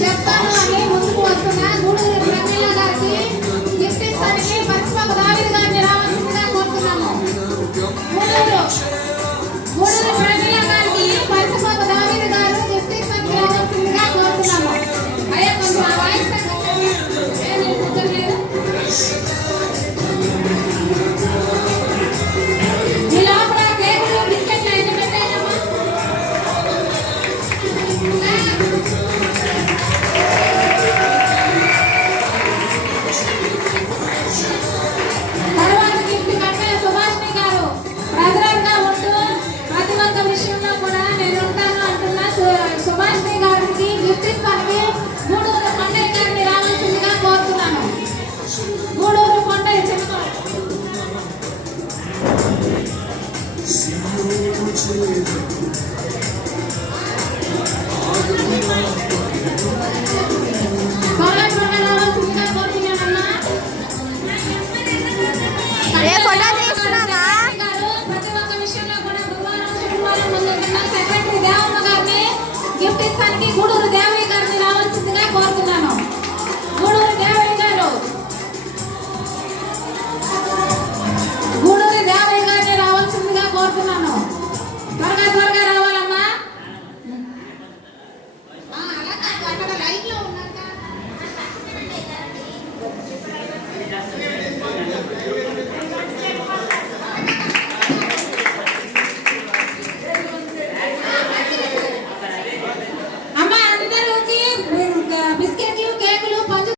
చెప్తాను అని ముందుకు వస్తున్న గూడూరు ప్రమీల గారికి గిఫ్ట్ ఇస్తానికి పరశుపాప దావీదు గారిని రావాల్సిందిగా కోరుతున్నాము. గూడూరు ప్రమీల గారికి పరశుపాప దావీదు గారు గిఫ్ట్ ఇస్తానికి రావాల్సిందిగా కోరుతున్నాము. అయ్యా కొంచెం ఆ వాయిస్ సెక్రటరీ దేవమ్మ గారిని గిఫ్ట్ ఇస్తానికి గూడూరు దేవయ్య గారిని రావాల్సిందిగా కోరుతున్నాను.